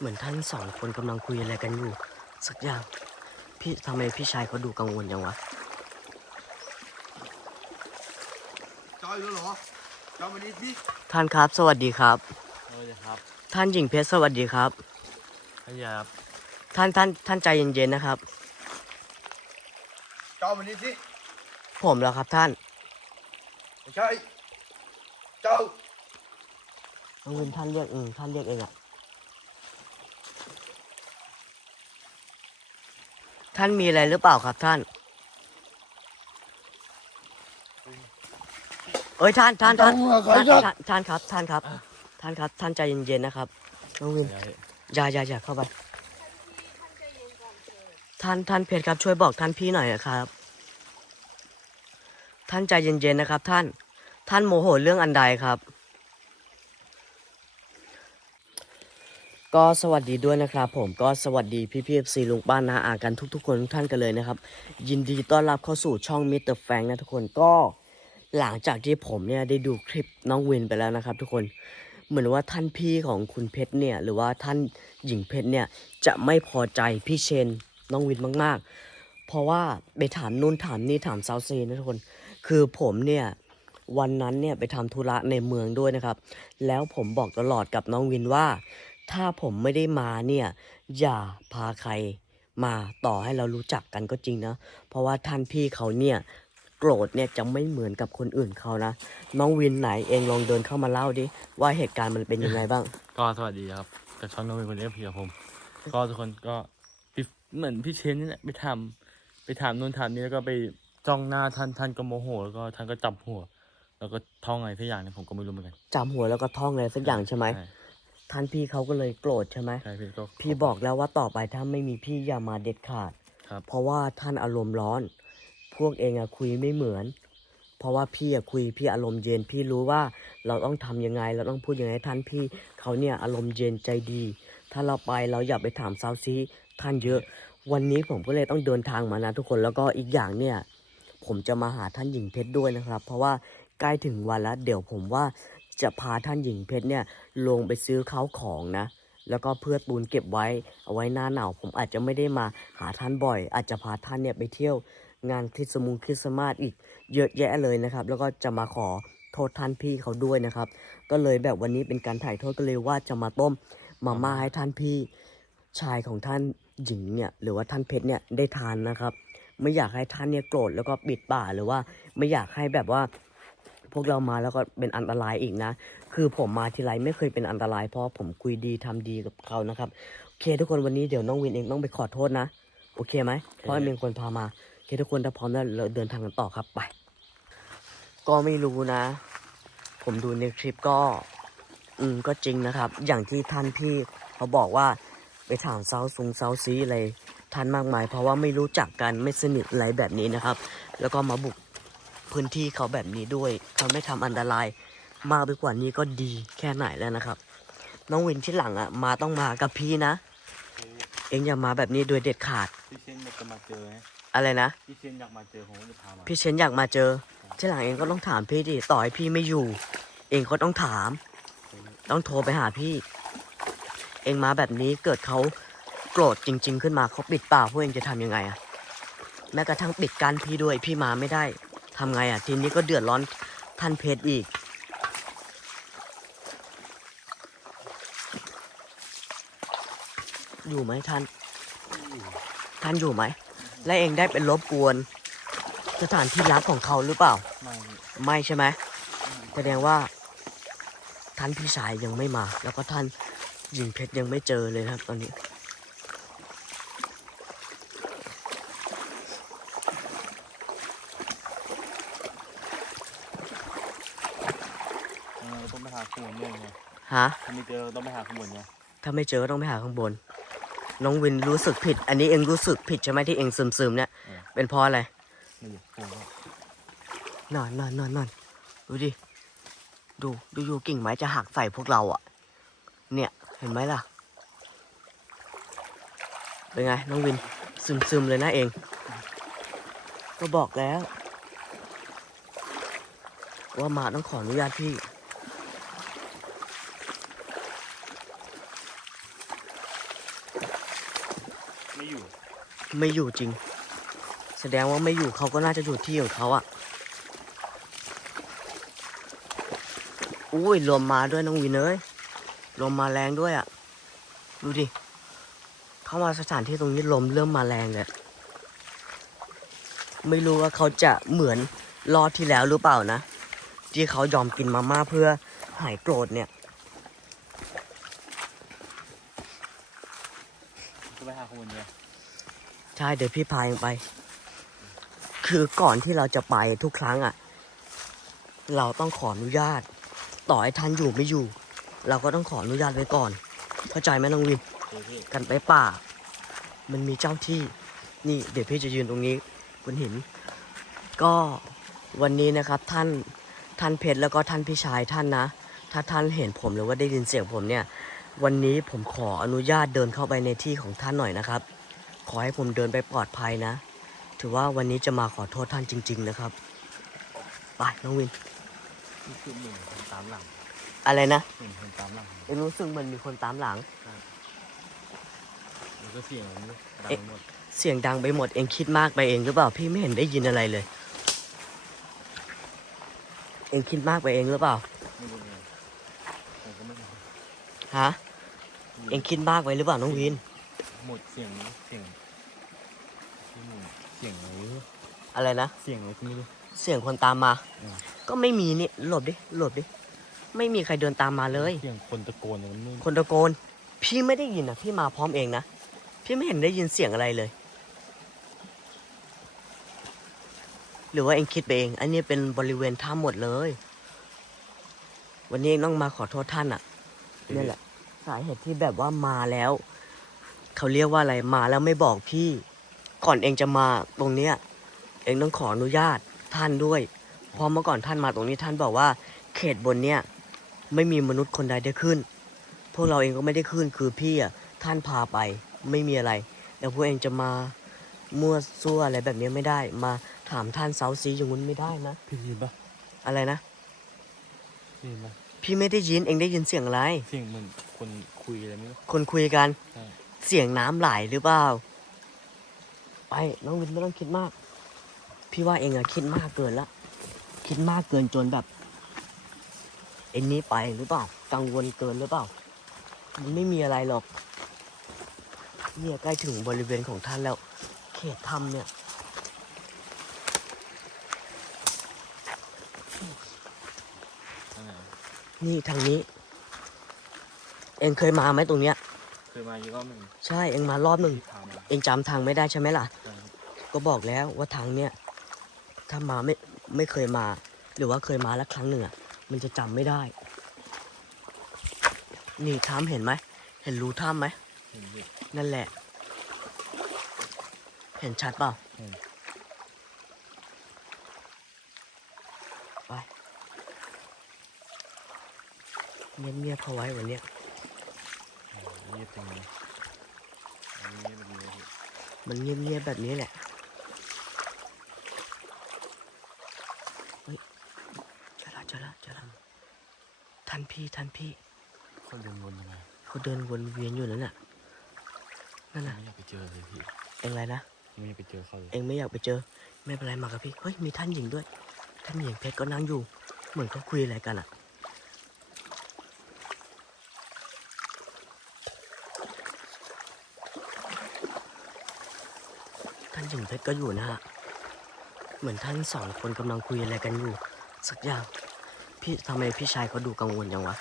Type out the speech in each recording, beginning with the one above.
เหมือนท่านสองคนกำลังคุยอะไรกันอยู่ สักอย่าง พี่ทำไมพี่ชายเขาดูกังวลจังวะจอยแล้วเหรอจอยมานี่สิท่านครับ สวัสดีครับสวัสดีครับท่านหญิงเพชรสวัสดีครับพยาครับท่านท่านท่านใจเย็นๆนะครับ จอยมานี่สิผมแล้วครับท่านไม่ใช่เจ้าน้องวินท่านเรียกเองท่านเรียกเองอะ ท่านมีอะไรหรือเปล่าครับท่าน เอ้ยท่านท่านท่านท่านท่านท่านครับท่านครับ ท่านครับ ท่านใจเย็นๆนะครับน้องวินอย่าอย่าอย่าเข้าไป ท่านท่านเพชรครับช่วยบอกท่านพี่หน่อยนะครับ ท่านใจเย็นๆนะครับ ท่าน ท่านโมโหเรื่องอันใดครับ ก็สวัสดีด้วยนะครับผมก็สวัสดีพี่พี่ซีลุงป้านาอากันทุกๆ คนทุกท่านกันเลยนะครับ ยินดีต้อนรับเข้าสู่ช่องมิสเตอร์แฟงนะทุกคนก็หลังจากที่ผมเนี่ยได้ดูคลิปน้องวินไปแล้วนะครับ ทุกคนเหมือนว่าท่านพี่ของคุณเพชรเนี่ยหรือว่าท่านหญิงเพชรเนี่ยจะไม่พอใจพี่เชนน้องวินมาก ๆ เพราะว่าไปถามนู่นถามนี่ถามซาวเซนะทุกคน คือผมเนี่ยวันนั้นเนี่ยไปทำธุระในเมืองด้วยนะครับ แล้วผมบอกตลอดกับน้องวินว่า ถ้าผมไม่ได้มาเนี่ย อย่าพาใครมาต่อให้เรารู้จักกันก็จริงนะ เพราะว่าท่านพี่เขาเนี่ยโกรธเนี่ยจะไม่เหมือนกับคนอื่นเขานะ น้องวินไหนเองลองเดินเข้ามาเล่าดิ ว่าเหตุการณ์มันเป็นยังไงบ้าง ก็สวัสดีครับกับช่องน้องเป็นคนเลี้ยงผีกับผม ก็ทุกคนก็พี่เหมือนพี่เชนนี่แหละไปทำไปถามนู่นถามนี่แล้วก็ไปจ้องหน้าท่านท่านก็โมโหแล้วก็ท่านก็จับหัว แล้วก็ท่องอะไรสักอย่างเนี่ยผมก็ไม่รู้เหมือนกัน จำหัวแล้วก็ท่องอะไรสักอย่างใช่ไหม ใช่ ท่านพี่เขาก็เลยโกรธใช่ไหมใช่พี่ก็พี่บอกแล้วว่าต่อไปถ้าไม่มีพี่อย่ามาเด็ดขาด ครับ เพราะว่าท่านอารมณ์ร้อน พวกเองอะคุยไม่เหมือน เพราะว่าพี่อะคุยพี่อารมณ์เย็นพี่รู้ว่าเราต้องทำยังไง เราต้องพูดยังไงให้ท่านพี่เขาเนี่ยอารมณ์เย็นใจดี ถ้าเราไปเราอย่าไปถามซาวซีท่านเยอะ วันนี้ผมก็เลยต้องเดินทางมานะทุกคนแล้วก็อีกอย่างเนี่ย ผมจะมาหาท่านหญิงเพชรด้วยนะครับ เพราะว่าใกล้ถึงวันแล้วเดี๋ยวผมว่า จะพาท่านหญิงเพชรเนี่ยลงไปซื้อข้าวของนะ แล้วก็เพื่อปูนเก็บไว้เอาไว้หน้าหนาวผมอาจจะไม่ได้มาหาท่านบ่อย อาจจะพาท่านเนี่ยไปเที่ยวงานคริสต์มุงคริสต์มาสอีกเยอะแยะเลยนะครับ แล้วก็จะมาขอโทษท่านพี่เขาด้วยนะครับ ก็เลยแบบวันนี้เป็นการถ่ายโทษก็เลยว่าจะมาต้มมาม่าให้ท่านพี่ชายของท่านหญิงเนี่ยหรือว่าท่านเพชรเนี่ยได้ทานนะครับ ไม่อยากให้ท่านเนี่ยโกรธแล้วก็ปิดป่าหรือว่าไม่อยากให้แบบว่า พวกเรามาแล้วก็เป็นอันตรายอีกนะ คือผมมาทีไรไม่เคยเป็นอันตรายเพราะผมคุยดีทำดีกับเขานะครับโอเค ทุกคนวันนี้เดี๋ยวน้องวินเองต้องไปขอโทษนะ โอเคไหมเพราะเป็นคนพามาโอเคทุกคนถ้าพร้อมแล้วเราเดินทางกันต่อครับไป ก็ไม่รู้นะ ผมดูในคลิปก็ อืมก็จริงนะครับ อย่างที่ท่านพี่เขาบอกว่าไปถามเซาซุงเซาซีอะไรท่านมากมาย เพราะว่าไม่รู้จักกันไม่สนิทอะไรแบบนี้นะครับ แล้วก็มาบุก พื้นที่เขาแบบนี้ด้วยเขาไม่ทำอันตราย มากไปกว่านี้ก็ดีแค่ไหนแล้วนะครับ น้องวินที่หลังอะมาต้องมากับพี่นะ เองอย่ามาแบบนี้โดยเด็ดขาด พี่เชนอยากจะมาเจอไหมอะไรนะ พี่เชนอยากมาเจอผมก็จะพามาพี่เชนอยากมาเจอ ที่หลังเองก็ต้องถามพี่ดิต่อให้พี่ไม่อยู่ เองก็ต้องถาม ต้องโทรไปหาพี่ เองมาแบบนี้เกิดเขาโกรธจริง ๆ ขึ้นมาเขาปิดปากพวกเองจะทำยังไงอะแม้กระทั่งปิดกั้นพี่ด้วยพี่มาไม่ได้ ทำไงอะ ทีนี้ก็เดือดร้อนท่านเพชรอีก อยู่ไหมท่าน ท่านอยู่ไหม และเองได้เป็นรบกวน สถานที่ลับของเขาหรือเปล่า ไม่ไม่ใช่ไหมแสดงว่า ท่านพี่ชายยังไม่มา แล้วก็ท่านหญิงเพชรยังไม่เจอเลยครับตอนนี้ เออเราต้องไปหาข้างบนด้วยไง ฮะ ถ้าไม่เจอเราต้องไปหาข้างบนไงถ้าไม่เจอก็ต้องไปหาข้างบน น้องวินรู้สึกผิด อันนี้เองรู้สึกผิดใช่ไหมที่เองซึมๆเนี่ย เป็นเพราะอะไรไม่อยู่ผมก็นอนนอนนอนนอนดูดิ ดูดูอยู่กิ่งไม้จะหักใส่พวกเราอะ่ะ เนี่ย เห็นไหมล่ะ เป็นไง น้องวินซึมซึมๆเลยนะเอง ก็บอกแล้ว ว่ามาต้องขออนุญาตพี่ เไม่อยู่ ไม่อยู่จริง แสดงว่าไม่อยู่เขาก็น่าจะอยู่ที่ของเขาอะอุ้ยลมมาด้วยน้องวินเอ้ยลมมาแรงด้วยอะดูดิ เข้ามาสถานที่ตรงนี้ลมเริ่มมาแรงเลยไม่รู้ว่าเขาจะเหมือนรอบที่แล้วหรือเปล่านะ ที่เขายอมกินมาม่าเพื่อหายโกรธเนี่ยไปหาคนเนี่ย ใช่เดี๋ยวพี่พายไป คือก่อนที่เราจะไปทุกครั้งอะ เราต้องขออนุญาต ต่อให้ท่านอยู่ไม่อยู่ เราก็ต้องขออนุญาตไว้ก่อน เข้าใจไหมน้องวินกันไปป่า มันมีเจ้าที่ นี่ เดี๋ยวพี่จะยืนตรงนี้บนหิน ก็วันนี้นะครับท่านท่านเพชรแล้วก็ท่านพี่ชายท่านนะ ถ้าท่านเห็นผมหรือว่าได้ยินเสียงผมเนี่ย วันนี้ผมขออนุญาตเดินเข้าไปในที่ของท่านหน่อยนะครับ ขอให้ผมเดินไปปลอดภัยนะ ถือว่าวันนี้จะมาขอโทษท่านจริง ๆ นะครับ ไปน้องวิน นี่คือเหมือนคนตามหลังอะไรนะเหมือนคนตามหลังเอ็งรู้สึกเหมันมีคนตามหลัง แล้วก็เสียงมันดังเอ๊ะหมดเสียงดังไปหมดเองคิดมากไปเองหรือเปล่าพี่ไม่เห็นได้ยินอะไรเลย เองคิดมากไปเองหรือเปล่าไม่รู้ไงผมก็ไม่รู้ฮะเองคิดมากไปหรือเปล่าน้องวิน หมดเสียงเสียงที่หนึ่ง เสียงอะไรไม่รู้อะไรนะ เสียงอะไรก็ไม่รู้ เสียงคนตามมา อืม ก็ไม่มีนี่หลบดิหลบดิไม่มีใครเดินตามมาเลย เสียงคนตะโกนเนี่ยมันไม่คนตะโกน พี่ไม่ได้ยินนะพี่มาพร้อมเองนะพี่ไม่เห็นได้ยินเสียงอะไรเลย หรือว่าเองคิดไปเอง อันนี้เป็นบริเวณถ้ำหมดเลย วันนี้เองต้องมาขอโทษท่านอะ่ะนี่แหละ สาเหตุที่แบบว่ามาแล้ว เขาเรียกว่าอะไรมาแล้วไม่บอกพี่ ก่อนเองจะมาตรงเนี้ยเองต้องขออนุญาตท่านด้วย เพราะเมื่อก่อนท่านมาตรงนี้ท่านบอกว่า เขตบนเนี้ยไม่มีมนุษย์คนใดได้ขึ้น พวกเราเองก็ไม่ได้ขึ้นคือพี่อะท่านพาไปไม่มีอะไร แล้วพวกเองจะมามั่วซั่วอะไรแบบนี้ไม่ได้ มาถามท่านเซาซีอย่างนู้นไม่ได้นะ พี่ยินปะอะไรนะพี่ยินปะพี่ไม่ได้ยินเองได้ยินเสียงอะไร เสียงเหมือนคนคุยอะไรไม่รู้คนคุยกัน ใช่ เสียงน้ำไหลหรือเปล่า ไปน้องวินไม่ต้องคิดมาก พี่ว่าเองอะคิดมากเกินละ คิดมากเกินจนแบบเอ็นนี้ไปหรือเปล่า กังวลเกินหรือเปล่า มันไม่มีอะไรหรอก เนี่ยใกล้ถึงบริเวณของท่านแล้ว เขตถ้ำเนี่ยทางไหนนี่ทางนี้ เองเคยมาไหมตรงเนี้ย เคยมาอีกรอบหนึ่งใช่เองมารอบหนึ่งที่พามาเองจำทางไม่ได้ใช่ไหมล่ะใช่ก็บอกแล้วว่าทางเนี้ยถ้ามาไม่ไม่เคยมา หรือว่าเคยมาแล้วครั้งหนึ่งอะมันจะจำไม่ได้ นี่ถ้ำเห็นไหมเห็นรูถ้ำไหมเห็นพี่นั่นแหละ เห็นชัดเปล่า เห็นไปเงียบๆเขาไว้วันเนี้ยโอ้โหเงียบจังเลยอันนี้แบบนี้พี่มันเงียบๆแบบนี้แหละเฮ้ยเจอแล้วเจอแล้วเจอแล้วท่านพี่ท่านพี่คนเดินวนยังไงเขาเดินวนเวียนอยู่นั่นน่ะ นั่นน่ะไม่อยากไปเจอเลยพี่เองอะไรนะ ไม่อยากไปเจอเขาเลยเองไม่อยากไปเจอ ไม่เป็นไรมากับพี่ เฮ้ย มีท่านหญิงด้วย ท่านหญิงเพชรก็นั่งอยู่ เหมือนเขาคุยอะไรกันอะานหญิงเพชรก็อยู่นะฮะ เหมือนท่านสองคนกำลังคุยอะไรกันอยู่ สักอย่าง พี่ทำไมพี่ชายเขาดูกังวลจังวะ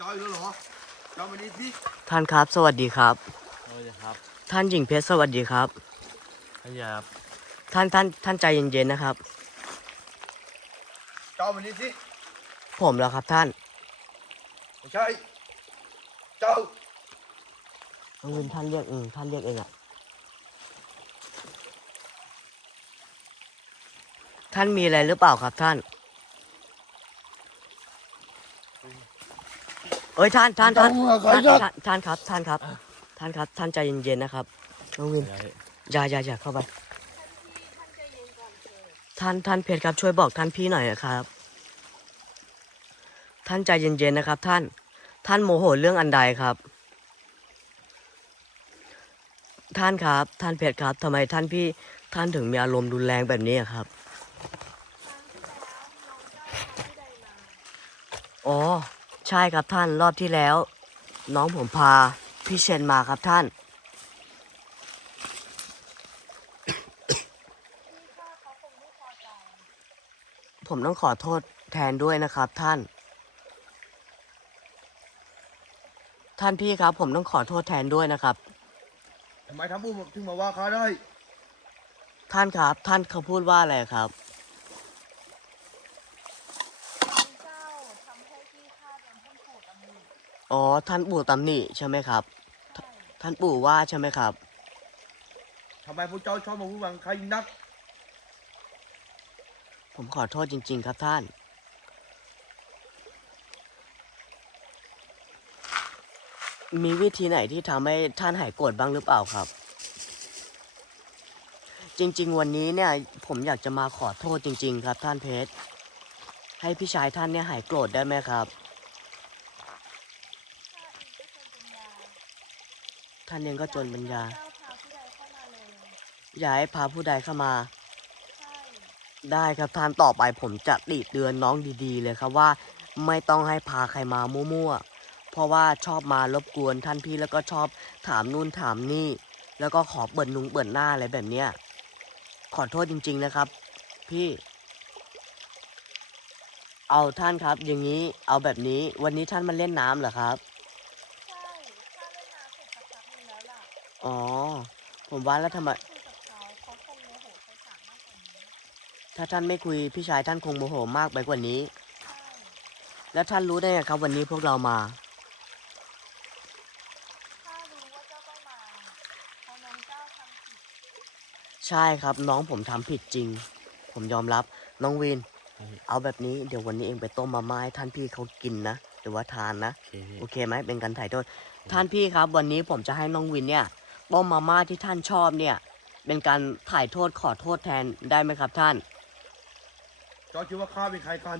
จอยแล้วเหรอจอยมานี่สิท่านครับ สวัสดีครับเออครับท่านหญิงเพชรสวัสดีครับ พยายามท่านท่านท่านใจเย็นๆนะครับ จอยมานี่สิผมแล้วครับท่าน ไม่ใช่เจ้าน้ องวินท่านเรียกเองท่านเรียกเองอะท่านมีอะไรหรือเปล่าครับท่าน เอ้ยท่านท่านท่านท่านท่านท่านครับท่านครับ ท่านครับ ท่านใจเย็นๆนะครับน้องวินอะไรอย่าอย่าอย่าเข้าไป ท่านท่านเพชรครับช่วยบอกท่านพี่หน่อยนะครับ ท่านใจเย็นๆนะครับ ท่าน ท่านโมโหเรื่องอันใดครับ ท่านครับ ท่านเพชรครับทำไมท่านพี่ท่านถึงมีอารมณ์รุนแรงแบบนี้ครับ อ๋อ ใช่ครับท่านรอบที่แล้ว น้องผมพาพี่เชนมาครับท่าน ผมต้องขอโทษแทนด้วยนะครับท่าน ท่านพี่ครับ ผมต้องขอโทษแทนด้วยนะครับ ทำไมทำพูดถึงมาว่าข้าได้ ท่านครับ ท่านเขาพูดว่าอะไรครับ เจ้าทำให้พี่ข้าโดนท่านปู่ตำหนิอ๋อ ท่านปู่ตำหนิใช่ไหมครับ ใช่ท่านปู่ว่าใช่ไหมครับ ทำไมพวกเจ้าชอบมาพูดวังข้ายิ่งนัก ผมขอโทษจริง ๆ ครับท่าน มีวิธีไหนที่ทำให้ท่านหายโกรธบ้างหรือเปล่าครับ จริง ๆ วันนี้เนี่ย ผมอยากจะมาขอโทษจริง ๆ ครับ ท่านเพชรให้พี่ชายท่านเนี่ยหายโกรธได้ไหมครับข้าเองก็จนปัญญาท่านเองก็จนปัญญาเจ้าพาผู้ใดเข้ามาเลยอย่าให้พาผู้ใดเข้ามาใช่ได้ครับท่านต่อไปผมจะติเตือนน้องดีๆ เลยครับว่า ไม่ต้องให้พาใครมามั่วๆ เพราะว่าชอบมารบกวนท่านพี่แล้วก็ชอบถามนู่นถามนี่ แล้วก็ขอเปิดนุงเปิดหน้าอะไรแบบเนี้ยขอโทษจริง ๆนะครับ พี่ เอาท่านครับ อย่างนี้เอาแบบนี้ วันนี้ท่านมาเล่นน้ำเหรอครับ ใช่ข้าเล่นน้ำเสร็จสักพักหนึงแล้วล่ะอ๋อ ผมว่าแล้วทำไม คุยกับเขาเขาคงโมโหโทสะมากกว่านี้ถ้าท่านไม่คุยพี่ชายท่านคงโมโหมากไปกว่านี้ ใช่แล้วท่านรู้ได้ไงครับ วันนี้พวกเรามา ข้ารู้ว่าเจ้าต้องมาเพราะน้องเจ้าทำผิด ใช่ครับ น้องผมทำผิดจริง ผมยอมรับน้องวิน เอาแบบนี้เดี๋ยววันนี้เองไปต้มมาม่าให้ท่านพี่เขากินนะหรือว่าทานนะ โอเคพี่ โอเคไหมเป็นการถ่ายโทษท่านพี่ครับ วันนี้ผมจะให้น้องวินเนี่ยต้มมาม่าที่ท่านชอบเนี่ย เป็นการถ่ายโทษขอโทษแทนได้ไหมครับท่านเจ้าคิดว่าข้าเป็นใครกัน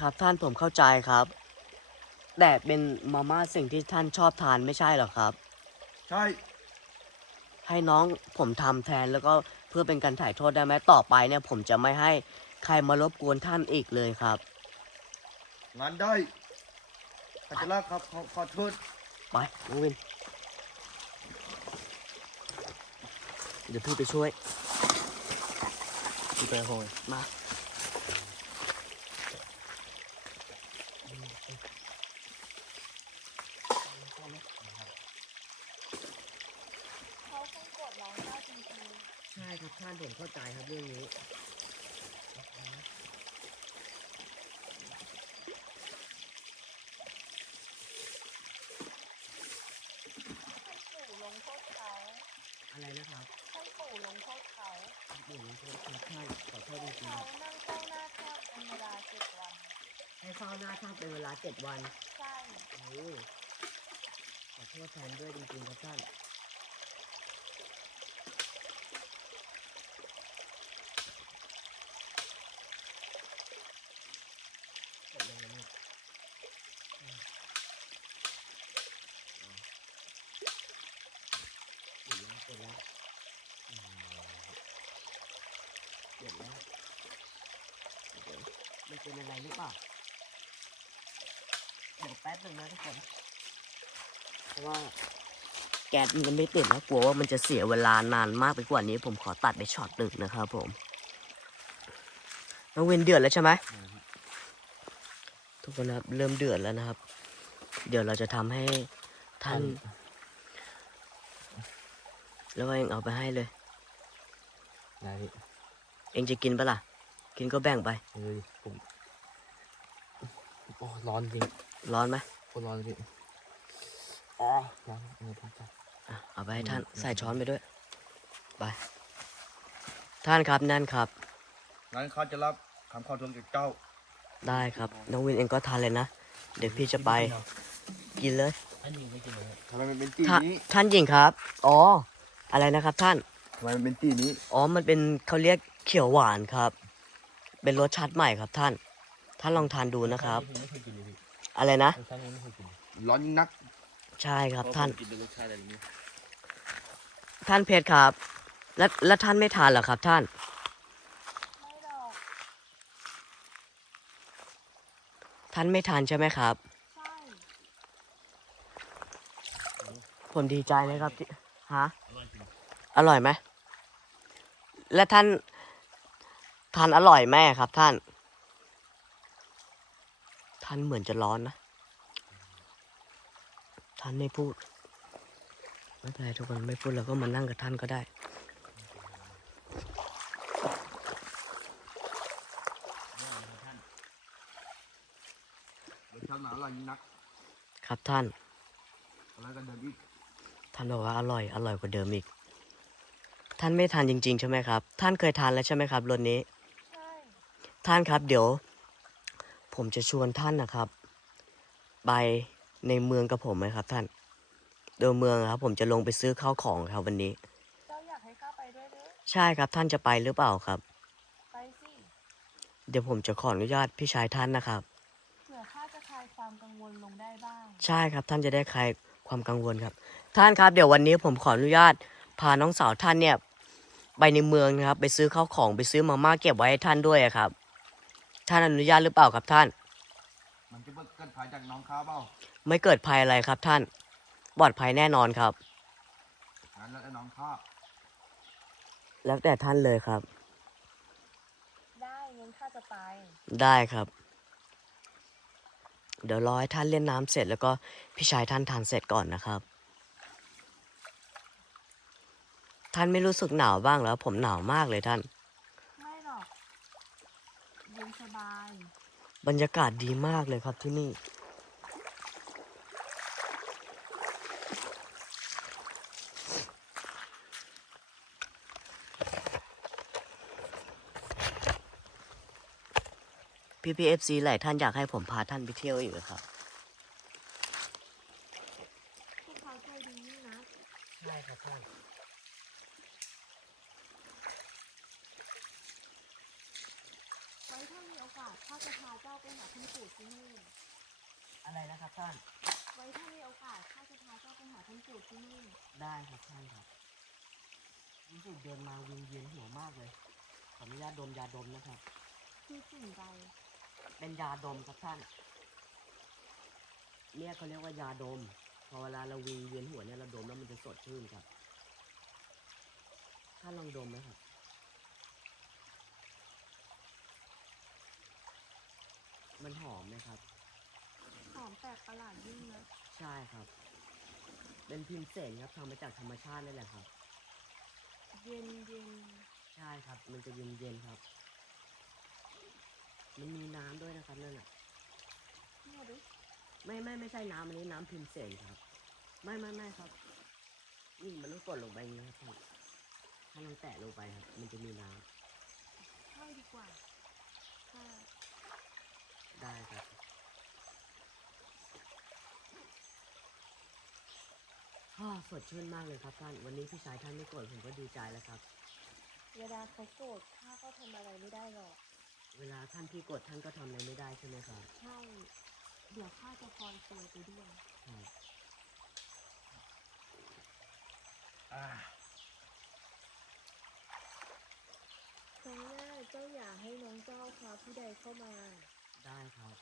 ครับท่านผมเข้าใจครับ แต่เป็นมาม่าสิ่งที่ท่านชอบทานไม่ใช่หรอครับ ใช่ ให้น้องผมทำแทนแล้วก็เพื่อเป็นการถ่ายโทษได้ไหมต่อไปเนี่ยผมจะไม่ให้ใครมารบกวนท่านอีกเลยครับ งานได้ข้าจะลากครับขอขอโทษไปน้องวินเดี๋ยวพี่ไปช่วยพี่ไปห้องเลยมาเขาคงโกรธน้องเจ้าจริง ใช่ครับท่านผมเข้าใจครับเรื่องนี้ ๆท่านปู่ลงโทษเขา อะไรนะครับ ท่านปู่ลงโทษเขา ผม ขอโทษครับท่านขอโทษจริงๆเขาครับนั่งเฝ้าหน้าถ้ำเป็นเวลาเจ็ดวันให้เฝ้าหน้าท่านเป็นเวลาเจ็ดวัน ใช่ โอ้ขอโทษแทนด้วยจริงๆครับท่าน เสร็จแล้วนะเนี่ยอืมอืมเสร็จแล้วเสร็จแล้วอืมเสร็จแล้วเดี๋ยวมันเป็นอะไรหรือเปล่า เดี๋ยวแป๊บหนึ่งนะทุก คนเพราะว่าแก๊สมันไม่ติดนะกลัวว่ามันจะเสียเวลานานมากไปกว่านี้ ผมขอตัดไปช็อตหนึ่งนะครับผมน้องเวนเดือดแล้วใช่ไหมทุกคนนะครับเริ่มเดือดแล้วนะครับ เดี๋ยวเราจะทำให้ท่าน แล้วก็เองเอาไปให้เลยได้พี่เองจะกินปะล่ะ กินก็แบ่งไปเฮ้ยผมโอ้ร้อนจริง ร้อนไหมโคตรร้อนเลยพี่อ๋อร้อนเออผมจับอะเอาไปให้ท่านอืมใส่ช้อนไปด้วย ไป ท่านครับนั่นครับ งั้นข้าจะรับคำขอโทษจากเจ้า ได้ครับ น้องวินเองก็ทานเลยนะ เดี๋ยวพี่จะไป กินเลย อันนี้ไม่กินเลยครับทำไมมันเป็นตีท่านนี้ท่านหญิงครับ อ๋อ อะไรนะครับท่าน ทำไมมันเป็นตีนี้ อ๋อ มันเป็นเขาเรียกเขียวหวานครับ เป็นรสชาติใหม่ครับท่าน ท่านลองทานดูนะครับผมไม่เคยกินเลยพี่ อะไรนะรสชาตินี้ไม่เคยกินร้อนยิ่งนักใช่ครับท่าน กินเป็นรสชาติอะไรนี้ท่านเพชรครับ แล้วแล้วท่านไม่ทานเหรอครับ ท่าน ไม่หรอกท่านไม่ทานใช่ไหมครับ ใช่ผมดีใจเลยครับที่ฮะอร่อยไหมแล้วท่านทานอร่อยไหมครับ ท่าน ท่านเหมือนจะร้อนนะ ท่านไม่พูด ไม่เป็นไรทุกคนไม่พูดเราก็มานั่งกับท่านก็ได้เดี๋ยวเช้าหนาวอร่อยยิ่งนักครับท่านอะไรกันเดิมอีกท่านบอกว่าอร่อยอร่อยกว่าเดิมอีก ท่านไม่ทานจริง ๆ ใช่ไหมครับ ท่านเคยทานแล้วใช่ไหมครับรสนี้ใช่ท่านครับเดี๋ยว ผมจะชวนท่านนะครับ ไปในเมืองกับผมไหมครับ ท่าน โดยเมืองครับ ผมจะลงไปซื้อข้าวของครับวันนี้เจ้าอยากให้ข้าไปด้วยหรือใช่ครับท่านจะไปหรือเปล่าครับ ไปสิ เดี๋ยวผมจะขออนุญาตพี่ชายท่านนะครับ เผื่อข้าจะคลายความกังวลลงได้บ้าง ใช่ครับท่านจะได้คลายความกังวลครับ ท่านครับ เดี๋ยววันนี้ผมขออนุญาตพาน้องสาวท่านเนี่ย ไปในเมืองนะครับ ไปซื้อข้าวของไปซื้อมาม่าเก็บไว้ให้ท่านด้วยอะครับ ท่านอนุญาตหรือเปล่าครับท่าน มันจะเกิดภัยจากน้องข้าเปล่าไม่เกิดภัยอะไรครับท่านปลอดภัยแน่นอนครับ งั้นแล้วไอ้น้องข้าแล้วแต่ท่านเลยครับ ได้งั้นข้าจะไป ได้ครับ เดี๋ยวรอให้ท่านเล่นน้ำเสร็จแล้วก็พี่ชายท่านทานเสร็จก่อนนะครับ ท่านไม่รู้สึกหนาวบ้างแล้วผมหนาวมากเลยท่าน ไม่หรอกเย็นสบาย บรรยากาศดีมากเลยครับที่นี่ พี่พีเอฟซีหลายท่านอยากให้ผมพาท่านไปเที่ยวอีกครับ พวกเขาใจดีนี่นะ ใช่ครับท่าน ไว้ถ้ามีโอกาสข้าจะพาเจ้าไปหาท่านปู่ที่นี่ อะไรนะครับท่าน ไว้ถ้ามีโอกาสข้าจะพาเจ้าไปหาท่านปู่ที่นี่ ได้ครับท่านครับรู้สึกเดินมาวิงเวียนหัวมากเลย ขออนุญาตดมยาดมนะครับ คือสิ่งใด เป็นยาดมครับท่าน เนี่ยเขาเรียกว่ายาดม พอเวลาเราวิงเวียนหัวเนี่ยเราดมแล้วมันจะสดชื่นครับ ท่านลองดมไหมครับมันหอมไหมครับ หอมแปลกประหลาดยิ่งนะใช่ครับ เป็นพิมพ์เสนครับทำมาจากธรรมชาตินี่แหละครับ เย็นเย็นใช่ครับ มันจะเย็นเย็นๆครับ มันมีน้ำด้วยนะครับนั่นน่ะเนี่ยดิไม่ไม่ไม่ใช่น้ำอันนี้น้ำพิมพ์เสนครับ ไม่ไม่ไม่ครับ นี่มันต้องกดลงไปอย่างนี้ครับท่านถ้าลองแตะลงไปครับ มันจะมีน้ไม่ดีกว่าข้าำได้ครับฮ่าสดชื่นมากเลยครับท่านวันนี้พี่ชายท่านไม่โกรธผมก็ดีใจแล้วครับ เวลาเขาโกรธข้าก็ทำอะไรไม่ได้หรอก เวลาท่านพี่กดท่านก็ทำอะไรไม่ได้ใช่ไหมครับใช่ เดี๋ยวข้าจะคอยเตือนไปด้วย ครับครั้งหน้าเจ้าอย่าให้น้องเจ้าพาผู้ใดเข้ามา ได้ครับ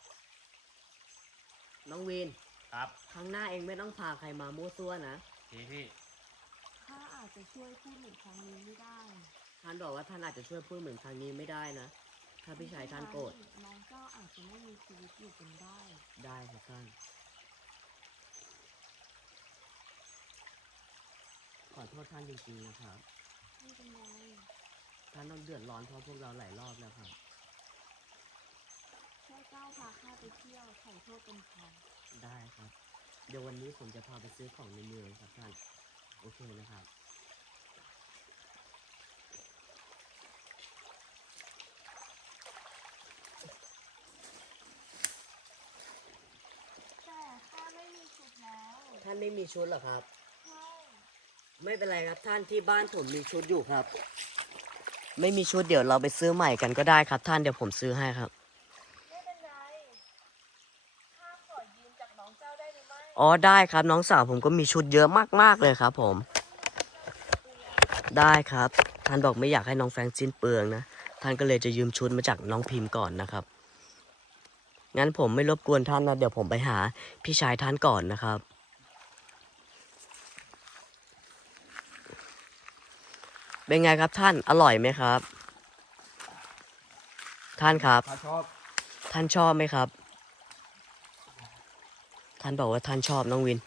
น้องวินครับครั้งหน้าเองไม่ต้องพาใครมามั่วซั่วนะ พี่พี่ข้าอาจจะช่วยพูดเหมือนครั้งนี้ไม่ได้ ท่านบอกว่าท่านอาจจะช่วยพูดเหมือนครั้งนี้ไม่ได้นะ ถ้าพี่ชายท่านโกรธน้องเจ้าอาจจะไม่มีชีวิตอยู่เป็นได้ ได้ครับท่าน ขอโทษท่านจริงๆนะครับไม่เป็นไรท่านต้องเดือดร้อนเพราะพวกเราหลายรอบแล้วครับแค่เจ้าพาข้าไปเที่ยวขอโทษเป็นพอได้ครับ เดี๋ยววันนี้ผมจะพาไปซื้อของในเมืองครับท่าน โอเคนะครับ แต่ข้าไม่มีชุดแล้ว ท่านไม่มีชุดเหรอครับใช่ไม่เป็นไรครับท่านที่บ้านผมมีชุดอยู่ครับ ไม่มีชุดเดี๋ยวเราไปซื้อใหม่กันก็ได้ครับ ท่านเดี๋ยวผมซื้อให้ครับ ไม่เป็นไรข้าขอยืมจากน้องเจ้าได้หรือไม่อ๋อได้ครับน้องสาวผมก็มีชุดเยอะมากๆเลยครับ ผมตัวได้ครับ ท่านบอกไม่อยากให้น้องแฟรงค์สิ้นเปลืองนะท่านก็เลยจะยืมชุดมาจากน้องพิมพ์ก่อนนะครับ งั้นผมไม่รบกวนท่านนะเดี๋ยวผมไปหาพี่ชายท่านก่อนนะครับ เป็นไงครับท่านอร่อยไหมครับ ท่านครับถ้าชอบ ท่านชอบไหมครับ ท่านบอกว่าท่านชอบน้องวิน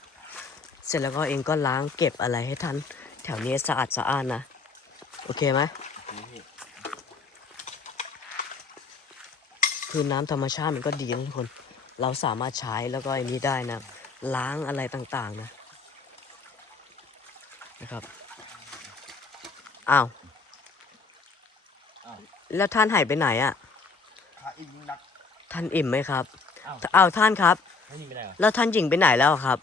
เสร็จแล้วก็เองก็ล้างเก็บอะไรให้ท่าน แถวนี้สะอาดสะอ้านนะ โอเคไหมคือน้ำธรรมชาติมันก็ดีนะทุกคน เราสามารถใช้แล้วก็ไอ้นี้ได้นะ ล้างอะไรต่างๆนะ นะครับ อ้าว อ้าว แล้วท่านหายไปไหนอะ่ะถ้าอีกยิ่งนัก ท่านอิ่มไหมครับ อ้าว อ้าวท่านครับ ไม่ยิงไปไหนเหรอแล้วท่านหญิงไปไหนแล้วครับ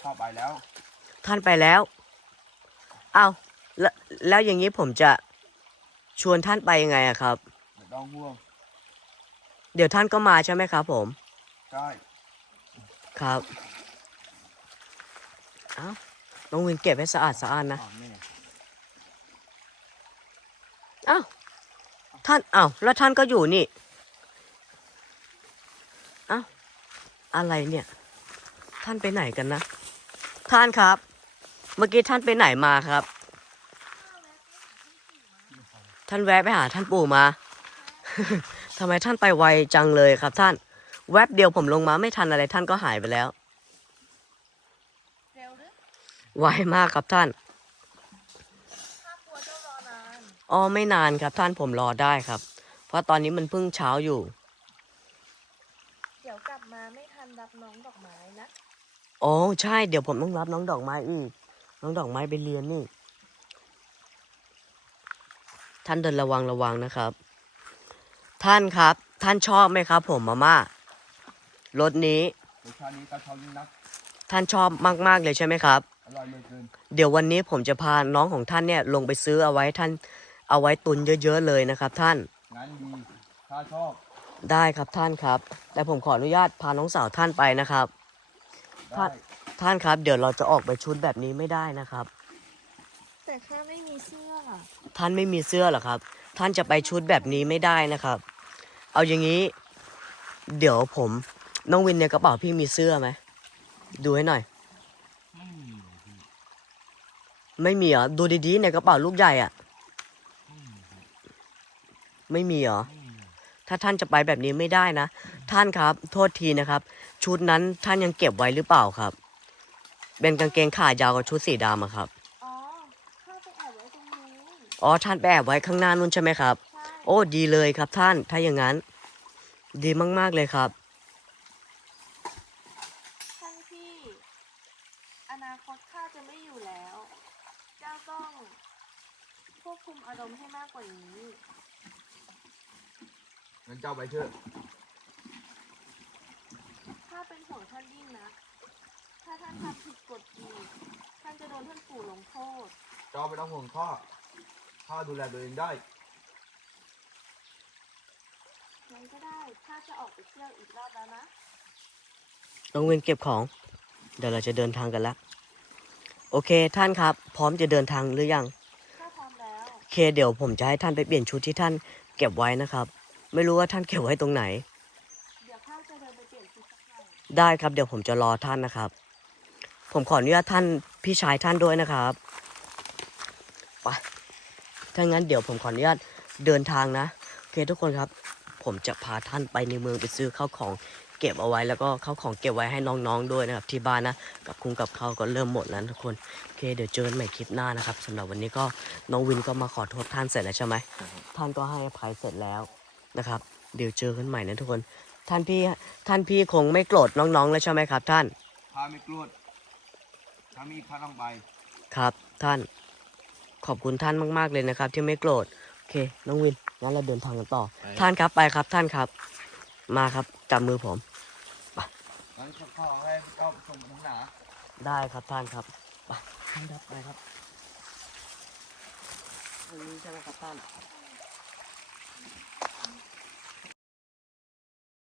เข้าไปแล้ว ท่านไปแล้ว อ้าว แล้วแล้วอย่างนี้ผมจะชวนท่านไปยังไงอะครับ ไม่ต้องห่วงเดี๋ยวท่านก็มาใช่ไหมครับผม ได้ครับอ้าวน้องวินเก็บให้สะอาดสะอ้านนะอ๋อไม่ไหน อ้าวท่านอ้าวแล้วท่านก็อยู่นี่อ้าวอะไรเนี่ย ท่านไปไหนกันนะ ท่านครับ เมื่อกี้ท่านไปไหนมาครับ ท่านแวะไปหาท่านปู่มา ทำไมท่านไปไวจังเลยครับ ท่าน แวบเดียวผมลงมาไม่ทันอะไร ท่านก็หายไปแล้วเร็วหรือไวมากครับท่าน ถ้ากลัวเจ้ารอนาน อ๋อไม่นานครับท่านผมรอได้ครับ เพราะตอนนี้มันเพิ่งเช้าอยู่ เดี๋ยวกลับมาไม่ทันรับน้องดอกไม้นะอ๋อใช่เดี๋ยวผมต้องรับน้องดอกไม้อีก น้องดอกไม้ไปเรียนนี่ ท่านเดินระวังระวังนะครับ ท่านครับ ท่านชอบไหมครับ ผมมาม่ารถนี้ รสชาตินี้ก็ชอบยิ่งนัก ท่านชอบมากๆเลยใช่ไหมครับ อร่อยเหลือเกิน เดี๋ยววันนี้ผมจะพาน้องของท่านเนี่ยลงไปซื้อเอาไว้ท่าน เอาไว้ตุนเยอะๆเลยนะครับ ท่านงั้นดีถ้าชอบได้ครับท่านครับแต่ผมขออนุญาตพาน้องสาวท่านไปนะครับได้ท่านครับเดี๋ยวเราจะออกไปชุดแบบนี้ไม่ได้นะครับ แต่ข้าไม่มีเสื้อ ท่านไม่มีเสื้อเหรอครับ ท่านจะไปชุดแบบนี้ไม่ได้นะครับ เอาอย่างนี้ เดี๋ยวผมน้องวินในกระเป๋าพี่มีเสื้อไหมดูให้หน่อย ไม่มีเลยพี่ไม่มีเหรอดูดีๆในกระเป๋าลูกใหญ่อะ ไม่มีครับไม่มีเหรอไม่มีเลยถ้าท่านจะไปแบบนี้ไม่ได้นะ ท่านครับ โทษทีนะครับ ชุดนั้นท่านยังเก็บไว้หรือเปล่าครับ เป็นกางเกงขายาวกับชุดสีดำอะครับ อ๋อข้าไปแอบไว้ตรงนู้นอ๋อ ท่านไปแอบไว้ข้างหน้านู่นใช่ไหมครับ ใช่โอ้ดีเลยครับท่าน ถ้าอย่างนั้น ดีมากๆเลยครับ ท่านพี่ อนาคตข้าจะไม่อยู่แล้ว เจ้าต้องควบคุมอารมณ์ให้มากกว่านี้ งั้นเจ้าไปเถอะข้าเป็นห่วงท่านยิ่งนะ ถ้าท่านทำผิดกฎอีกท่านจะโดนท่านปู่ลงโทษ เจ้าไม่ต้องห่วงข้าข้าดูแลตัวเองได้ งั้นก็ได้ข้าจะออกไปเที่ยวอีกรอบแล้วนะ น้องเวนเก็บของ เดี๋ยวเราจะเดินทางกันละ โอเคท่านครับ พร้อมจะเดินทางหรือยังข้าพร้อมแล้ว โอเคเดี๋ยวผมจะให้ท่านไปเปลี่ยนชุดที่ท่านเก็บไว้นะครับ ไม่รู้ว่าท่านเก็บไว้ตรงไหน เดี๋ยวข้าจะเดินไปเปลี่ยนชุดสักหน่อยได้ครับเดี๋ยวผมจะรอท่านนะครับ ผมขออนุญาตท่านพี่ชายท่านด้วยนะครับไปถ้างั้นเดี๋ยวผมขออนุญาตเดินทางนะโอเคทุกคนครับ ผมจะพาท่านไปในเมืองไปซื้อข้าวของเก็บเอาไว้แล้วก็ข้าวของเก็บไว้ให้น้องๆด้วยนะครับ ที่บ้านนะกับคุงกับข้าวก็เริ่มหมดแล้วทุกคนโอเคเดี๋ยวเจอกันใหม่คลิปหน้านะครับสำหรับวันนี้ก็น้องวินก็มาขอโทษท่านเสร็จแล้วใช่ไหมท่านก็ให้อภัยเสร็จแล้ว นะครับ เดี๋ยวเจอกันใหม่นะทุกคน ท่านพี่ท่านพี่คงไม่โกรธน้องๆแล้วใช่ไหมครับ ท่าน ข้าไม่กลัวถ้ามีข้าต้องไป ครับท่านขอบคุณท่านมากๆเลยนะครับ ที่ไม่โกรธโอเค น้องวินงั้นเราเดินทางกันต่อท่านครับไปครับท่านครับ มาครับจับมือผม งั้นข้าขอให้เจ้าส่งมาทางหนาได้ครับท่านครับไปท่านครับไปครับทางนี้ใช่ไหมครับท่านใ